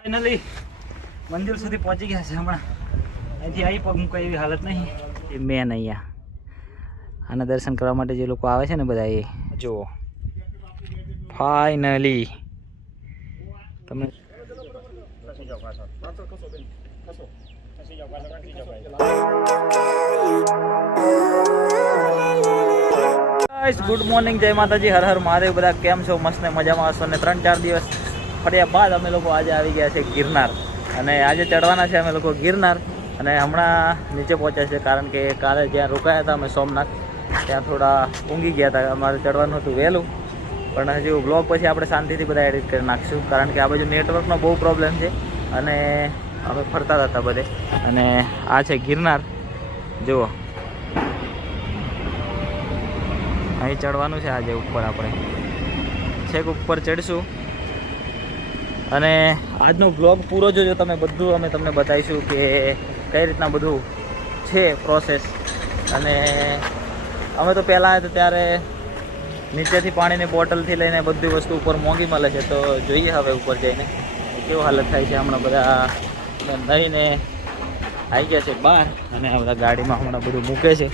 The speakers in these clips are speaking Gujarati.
ફાઇનલી મંદિર સુધી પહોંચી ગયા છે હમણાં. અહીંથી આવી પગ મૂકાય એવી હાલત નહીં. એ મેન અહીંયા આના દર્શન કરવા માટે જે લોકો આવે છે ને બધા એ જુઓ. ફાઇનલી તમે ગુડ મોર્નિંગ, જય માતાજી, હર હર મહાદેવ. બધા કેમ છો? મસ્ત ને મજામાં હશો ને. 3-4 દિવસ ફર્યા બાદ અમે લોકો આજે આવી ગયા છે ગિરનાર. અને આજે ચડવાના છે અમે લોકો ગિરનાર. અને હમણાં નીચે પહોંચ્યા છે કારણ કે કાલે જ્યાં રોકાયા હતા અમે સોમનાથ ત્યાં થોડા ઊંઘી ગયા હતા. અમારે ચડવાનું હતું વહેલું, પણ હજુ બ્લોગ પછી આપણે શાંતિથી બધા એડિટ કરી નાખીશું કારણ કે આ બાજુ નેટવર્કનો બહુ પ્રોબ્લેમ છે. અને અમે ફરતા હતા બધે. અને આ છે ગિરનાર, જુઓ. અહીં ચડવાનું છે આજે ઉપર. આપણે છેક ઉપર ચડશું અને આજનો બ્લોગ પૂરો જોજો તમે. બધું અમે તમને બતાવીશું કે કઈ રીતના બધું છે પ્રોસેસ. અને અમે તો પહેલાં આવ્યા ત્યારે નીચેથી પાણીની બોટલથી લઈને બધી વસ્તુ ઉપર મોંઘી મળે છે. તો જોઈએ હવે ઉપર જઈને કેવું હાલત થાય છે. હમણાં બધા નહીને આવી ગયા છે બહાર અને આ બધા ગાડીમાં હમણાં બધું મૂકે છે.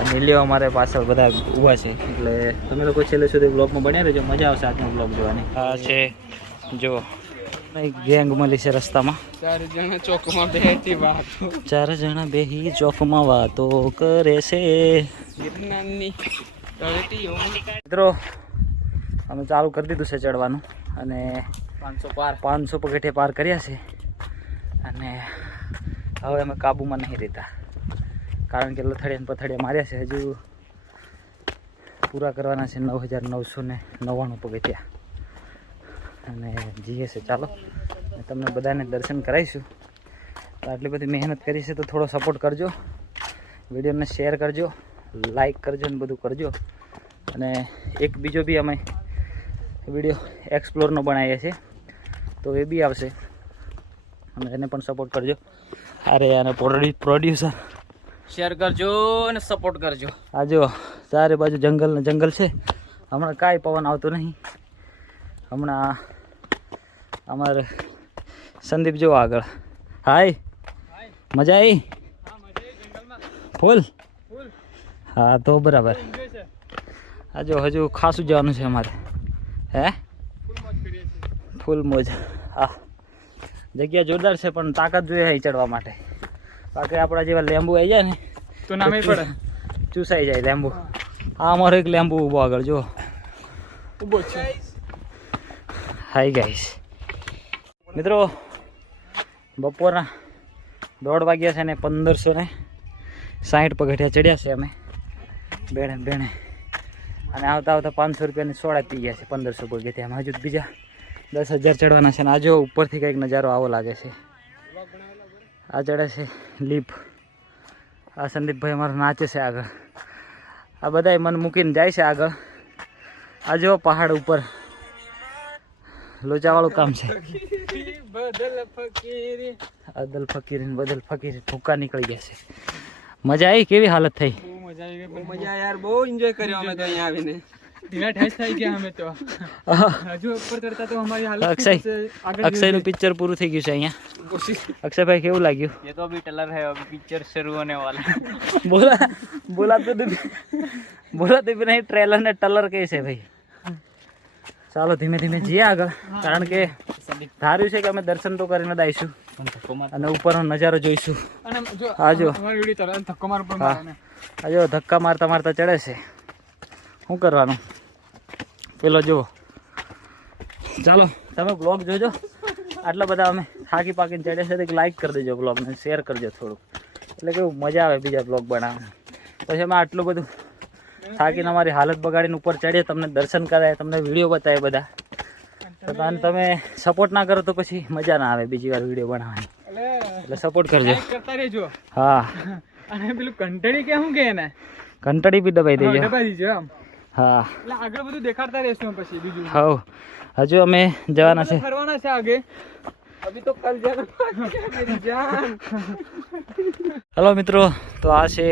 અને લેવા અમારે પાછળ બધા ઊભા છે. એટલે તમે લોકો છેલ્લે સુધી બ્લોગમાં બન્યા રહેજો, મજા આવશે આજનો બ્લોગ જોવાની. આ છે જો ગેંગ મળી છે રસ્તામાં. 4 જણા ચોકમાં બેઠી વાતો 4 જણા બેહી ચોકમાં વાતો કરે છે. મિત્રો અમે ચાલુ કરી દીધું છે ચડવાનું અને 500 પગથિયા પાર કર્યા છે. અને હવે અમે કાબુમાં નહીં રહેતા કારણ કે લથડિયા પથડિયા માર્યા છે. હજુ પૂરા કરવાના છે 9999 પગથિયા. અને જઈએ છે, ચાલો તમને બધાને દર્શન કરાવીશું. તો આટલી બધી મહેનત કરી છે તો થોડો સપોર્ટ કરજો, વિડીયોને શેર કરજો, લાઈક કરજો ને બધું કરજો. અને એક બીજો બી અમે વિડીયો એક્સપ્લોરનો બનાવીએ છીએ તો એ બી આવશે અને એને પણ સપોર્ટ કરજો. અરે અને પ્રોડ્યુસર શેર કરજો અને સપોર્ટ કરજો. આ જો ચારે બાજુ જંગલ ને જંગલ છે. હમણાં કાંઈ પવન આવતો નહીં. હમણાં અમારે સંદીપ જો આગળ. હાય, મજા આવી? ફૂલ? હા તો બરાબર. આ જો હજુ ખાસું જવાનું છે અમારે. હે ફૂલ મોજ. હા જગ્યા જોરદાર છે પણ તાકાત જોઈએ અહીં ચડવા માટે. બાકી આપણા જેવા લેંબુ આવી જાય ને તો નામે પડે, ચૂસાઈ જાય લેંબુ. આ અમારો એક લેંબુ ઊભો આગળ જો ઊભો છે. હાય ગાઈસ, મિત્રો બપોરના 1:30 વાગ્યા છે ને 1560 પગથિયા ચડ્યા છે અમે બેણે. અને આવતા 500 રૂપિયાની સોડા પી ગયા છે 1500 પગથિયામાં. હજુ બીજા 10,000 ચડવાના છે. અને આ જો ઉપરથી કંઈક નજારો આવો લાગે છે. આ ચડે છે લીપ. આ સંદીપભાઈ અમારો નાચે છે આગળ. આ બધાય મન મૂકીને જાય છે આગળ. આ જો પહાડ ઉપર લોચાવાળું કામ છે. અદલ ફકીરી બદલ ફકીરી ભૂકા નીકળી ગયા છે. મજા આવી? કેવી હાલત થઈ? મજા યાર, બહુ એન્જોય કર્યો અમે તો અહીંયા આવીને. ધીમે ઠેસ થઈ ગયા અમે તો. હજુ ઉપર ચડતા તો અમારી હાલત અક્ષયનું પિક્ચર પૂરું થઈ ગયું છે અહીંયા. અક્ષયભાઈ કેવું લાગ્યું? ये तो अभी टलर है, अभी पिक्चर शुरू होने वाला है. बोला तो भी नहीं. ट्रेलर ने टलर कैसे भाई? ચાલો ધીમે ધીમે જઈએ આગળ કારણ કે ધાર્યું છે કે અમે દર્શન તો કરીને દઈશું અને ઉપરનો નજારો જોઈશું. આજો ધક્કા મારતા મારતા ચડે છે. શું કરવાનું પેલો જુઓ. ચાલો તમે બ્લોગ જોજો. આટલા બધા અમે થાકી પાકીને ચડે છે તો લાઈક કરી દેજો, બ્લોગને શેર કરજો થોડુંક. એટલે કેવું મજા આવે બીજા બ્લોગ બનાવવાનું. પછી અમે આટલું બધું થાકીને અમારી હાલત બગાડીને ઉપર ચડીએ, તમને દર્શન કરાય, તમને વિડીયો બતાવે બધા. અને તમે સપોર્ટ ના કરો તો પછી મજા ના આવે બીજી વાર વિડીયો બનાવવાની. એટલે સપોર્ટ કરજો. હા અને પેલું કંટડી કે શું કે ને કંટડી બી દબાઈ દેજો. હા એટલે આગળ બધું દેખાડતા રહેશું પછી બીજું. હા હજુ અમે જવાના છે, ફરવાના છે આગે. અભી તો કલ જાન. હલો મિત્રો, તો આ છે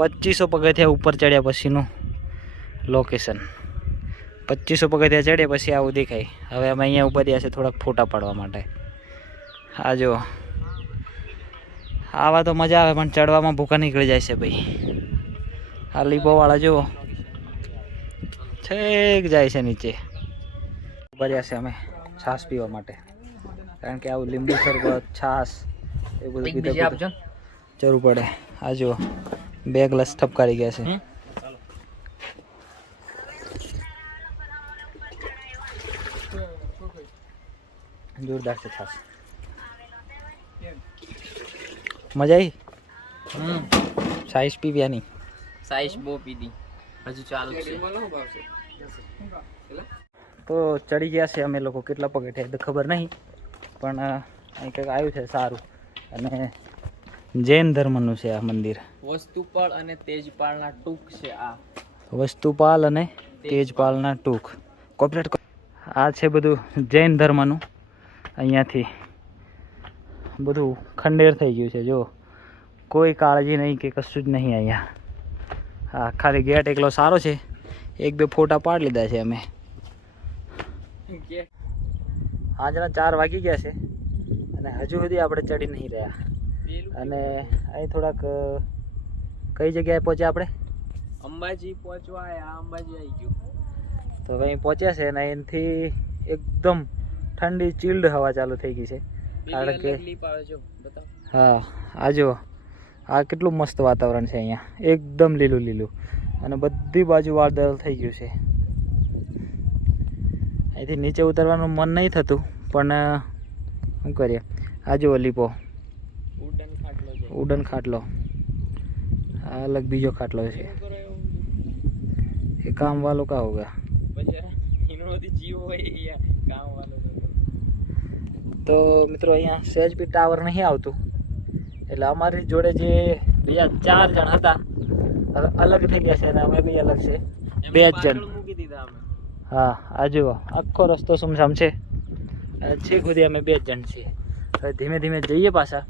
2500 પગથિયા ઉપર ચડ્યા પછીનું લોકેશન. 2500 પગથિયા ચડે પછી આવું દેખાય. હવે અમે અહીંયા ઉભા છે થોડાક ફોટા પાડવા માટે. આ જો આવા તો મજા આવે પણ ચડવામાં ભૂખા નીકળી જાય છે ભાઈ. આ લીંબોવાળા જુઓ છેક જાય છે નીચે. ઉભા છે અમે છાશ પીવા માટે, કારણ કે આવું લીંબુ શરબત છાશ એ બધું પીધું જરૂર પડે. આ જુઓ 2 ગ્લાસ ઠપકારી ગયા છે. જોરદાર છે છાશ. મજા આવી સાઈઝ પીવ્યાની. સાઈઝ બહુ પીધી, હજુ ચાલુ છે. તો ચડી ગયા છે અમે લોકો. કેટલા પગથિયા તો ખબર નહીં, પણ અહીં કંઈક આવ્યું છે સારું. અને જૈન ધર્મનું છે આ મંદિર. વસ્તુપાલ અને તેજપાલના ટૂંક છે આ. વસ્તુપાલ અને તેજપાલના ટૂંક કોપરેટ. આ છે બધું જૈન ધર્મનું. અહીંયાથી બધું ખંડેર થઈ ગયું છે. જો કોઈ કાળજી નહીં કે કશું જ નહીં અહીંયા. હા, ખાલી ગેટ એકલો સારો છે. 1-2 ફોટા પાડી લીધા છે અમે. આજના 4 વાગી ગયા છે અને હજુ સુધી આપણે ચડી નહીં રહ્યા. અને અહીં થોડાક કઈ જગ્યાએ પહોંચ્યા આપણે? અંબાજી પહોંચવા આયા. અંબાજી આવી ગયું. તો હવે અહીં પહોંચ્યા છે અને અહીંથી એકદમ ઠંડી ચીલ્ડ હવા ચાલુ થઈ ગઈ છે. કારણ કે હા, આ જો આ કેટલું મસ્ત વાતાવરણ છે અહીંયા. એકદમ લીલું લીલું અને બધી બાજુ વાદળ થઈ ગયું છે. અહીંથી નીચે ઉતરવાનું મન નહીં થતું, પણ શું કરીએ. આ જો લીપો ઉડન ખાટલો. આ અલગ બીજો ખાટલો છે. એ કામ વાલો કા હોગા. તો મિત્રો અહીંયા સહેજ બી ટાવર નહીં આવતું, એટલે અમારી જોડે જે બીજા 4 જણ હતા હવે અલગ થઈ ગયા છે અને અમે બી અલગ છે. 2 જણ. હા, આ જુઓ આખો રસ્તો સુમસામ છે અને છેક સુધી અમે 2 જણ છીએ. હવે ધીમે ધીમે જઈએ પાછા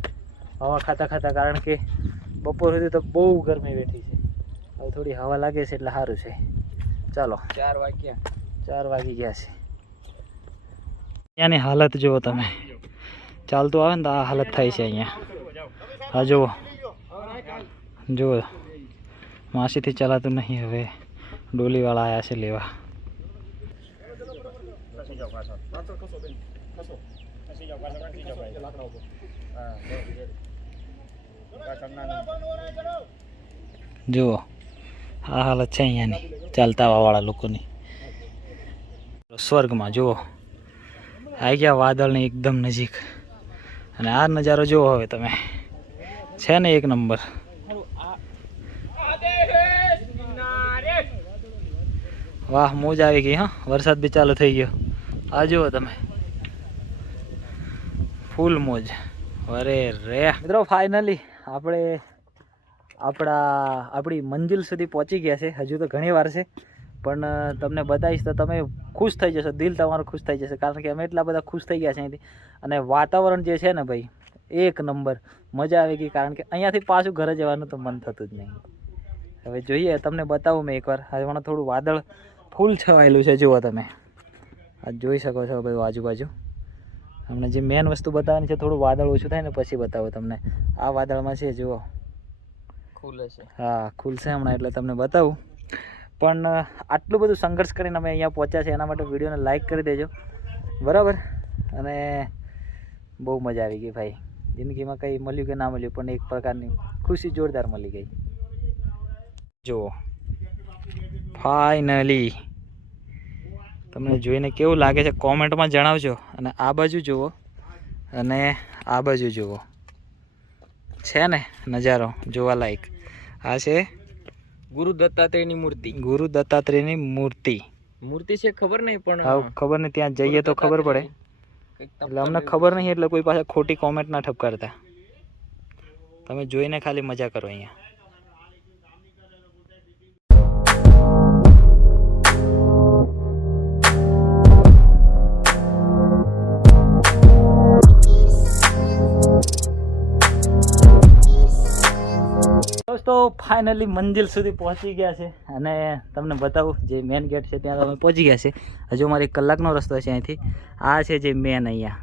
હવા ખાતા ખાતા, કારણ કે બપોર સુધી તો બહુ ગરમી બેઠી છે. હવે થોડી હવા લાગે છે એટલે સારું છે. ચાલો 4 વાગી ગયા છે. અહીંયાની હાલત જુઓ તમે. ચાલતું આવે ને તો આ હાલત થાય છે અહીંયા. હા જુઓ જુઓ, માસીથી ચલાતું નહીં. હવે ડોલીવાળા આવ્યા છે લેવા. જુઓ આ હાલત છે અહીંયાની ચાલતા આવવાવાળા લોકોની. સ્વર્ગમાં જુઓ આવી ગયા વાદળની એકદમ નજીક. અને આ નજારો જુઓ હવે તમે, છે ને એક નંબર. વાહ, મોજ આવી ગઈ. હા, વરસાદ બી ચાલુ થઈ ગયો. આ જુઓ તમે, ફૂલ મોજ. અરે રે મિત્રો, ફાઇનલી આપણે આપણી મંજિલ સુધી પહોંચી ગયા છે. હજુ તો ઘણી વાર છે, પણ તમને બતાવીશ તો તમે ખુશ થઈ જશો. દિલ તમારું ખુશ થઈ જશે, કારણ કે અમે એટલા બધા ખુશ થઈ ગયા છે અહીંથી. અને વાતાવરણ જે છે ને ભાઈ, એક નંબર. મજા આવી ગઈ, કારણ કે અહીંયાથી પાછું ઘરે જવાનું તો મન થતું જ નહીં. હવે જોઈએ, તમને બતાવું મેં એકવાર. હમણાં થોડું વાદળ ફૂલ છવાયેલું છે, જુઓ તમે. આ જોઈ શકો છો ભાઈ આજુબાજુ. હમણાં જે મેન વસ્તુ બતાવવાની છે, થોડું વાદળ ઓછું થાય ને પછી બતાવો તમને. આ વાદળમાં છે જુઓ, ખુલે છે. હા, ખુલશે હમણાં એટલે તમને બતાવું. પણ આટલું બધું સંઘર્ષ કરીને અમે અહીંયા પહોંચ્યા છે, એના માટે વિડીયોને લાઈક કરી દેજો, બરાબર. અને બહુ મજા આવી ગઈ ભાઈ. જિંદગીમાં કંઈ મળ્યું કે ના મળ્યું, પણ એક પ્રકારની ખુશી જોરદાર મળી ગઈ. જુઓ ફાઇનલી તમને જોઈને કેવું લાગે છે કોમેન્ટમાં જણાવજો. અને આ બાજુ જુઓ અને આ બાજુ જુઓ, છે ને નજારો જોવાલાયક. આ છે ગુરુ દત્તાત્રેયની મૂર્તિ. ગુરુ દત્તાત્રેયની મૂર્તિ છે ખબર નહીં, પણ હા ખબર નહીં. ત્યાં જઈએ તો ખબર પડે. એટલે અમને ખબર નહીં, એટલે કોઈ પાસે ખોટી કોમેન્ટ ના ઠપકારતા. તમે જોઈને ખાલી મજા કરો અહીંયા. દોસ્તો તો ફાઇનલી મંજિલ સુધી પહોંચી ગયા છે અને તમને બતાવું જે મેન ગેટ છે ત્યાં અમે પહોંચી ગયા છે. હજુ અમારે 1 કલાકનો રસ્તો છે અહીંથી. આ છે જે મેન અહીંયા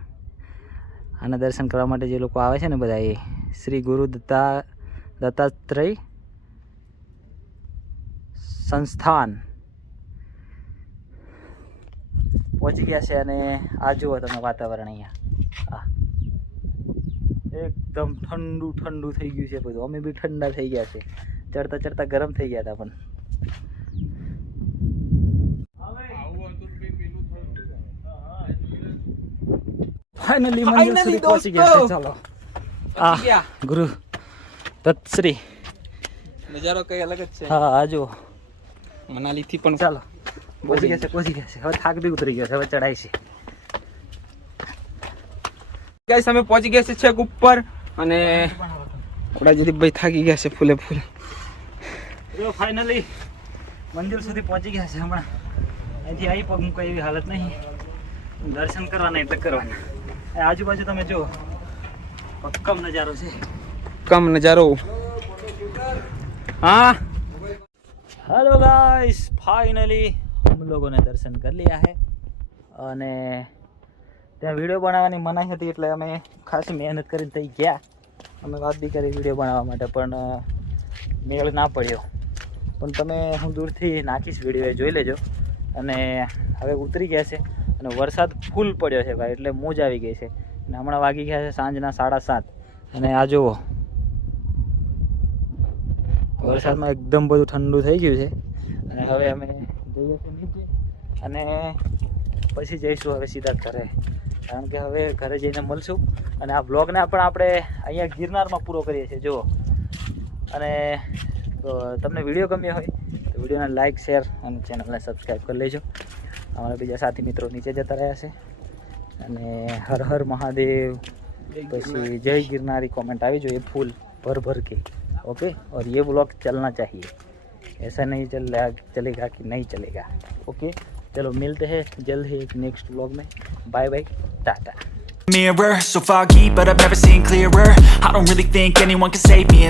આના દર્શન કરવા માટે જે લોકો આવે છે ને બધા એ શ્રી ગુરુ દત્તાત્રેય સંસ્થાન પહોંચી ગયા છે. અને આ જુઓ તમે વાતાવરણ અહીંયા એકદમ ઠંડુ ઠંડુ થઈ ગયું છે બધું. અમે બી ઠંડા થઈ ગયા છે. ચડતા ચડતા ગરમ થઈ ગયા હતા પણ ફાઇનલી મંદિર સુધી પહોંચી ગયા છે. ચાલો આ ગુરુ દત્તશ્રી નજારો કઈ અલગ જ છે. હા આ જુઓ મનાલી થી પણ ચાલો પહોંચી ગયા છે. હવે થાક બી ઉતરી ગયો છે. હવે ચડાઈ છે. ગાઈસ અમે પહોંચી ગયા છે છેક ઉપર અને આપણા જયદીપભાઈ થાકી ગયા છે ફૂલે ફૂલ. જો ફાઇનલી મંદિર સુધી પહોંચી ગયા છે. હમણાં અહીંથી આવી પગ મૂકવા એવી હાલત નહીં. દર્શન કરવાના એટલે કરવાના. આજુબાજુ તમે જો કમ નજારો છે. કમ નજારો. हाँ हेलो गाइस फाइनली हम लोगों ने दर्शन कर लिया है. અને ત્યાં વિડીયો બનાવવાની મનાઈ હતી એટલે અમે ખાસી મહેનત કરીને થઈ ગયા. અમે વાત બી કરી વિડીયો બનાવવા માટે પણ મેળ ના પડ્યો. પણ તમે હું દૂરથી નાખીશ વિડીયો જોઈ લેજો. અને હવે ઉતરી ગયા છે અને વરસાદ ફૂલ પડ્યો છે ભાઈ એટલે મોજ આવી ગઈ છે. અને હમણાં વાગી ગયા છે સાંજના 7:30 અને આ જુઓ વરસાદમાં એકદમ બધું ઠંડુ થઈ ગયું છે. અને હવે અમે જઈએ છીએ નીચે અને પછી જઈશું હવે સીધા ઘરે. કારણ કે હવે ઘરે જઈને મળશું. અને આ બ્લોગને પણ આપણે અહીંયા ગિરનારમાં પૂરો કરીએ છીએ જુઓ. અને તમને વિડીયો ગમ્યો હોય તો વિડીયોને લાઇક શેર અને ચેનલને સબસ્ક્રાઈબ કરી લેજો. અમારા બીજા સાથી મિત્રો નીચે જતા રહ્યા છે. અને હર હર મહાદેવ પછી જય गिरनारी कमेंट આવી જોઈએ फुल भर भर के. ओके और ये ब्लॉग चलना चाहिए. ऐसा नहीं चलेगा कि नहीं चलेगा. ओके चलो मिलते हैं जल्द ही एक नेक्स्ट ब्लॉग में. Bye bye tata. Mirror so foggy but I've never seen clearer. I don't really think anyone can save me and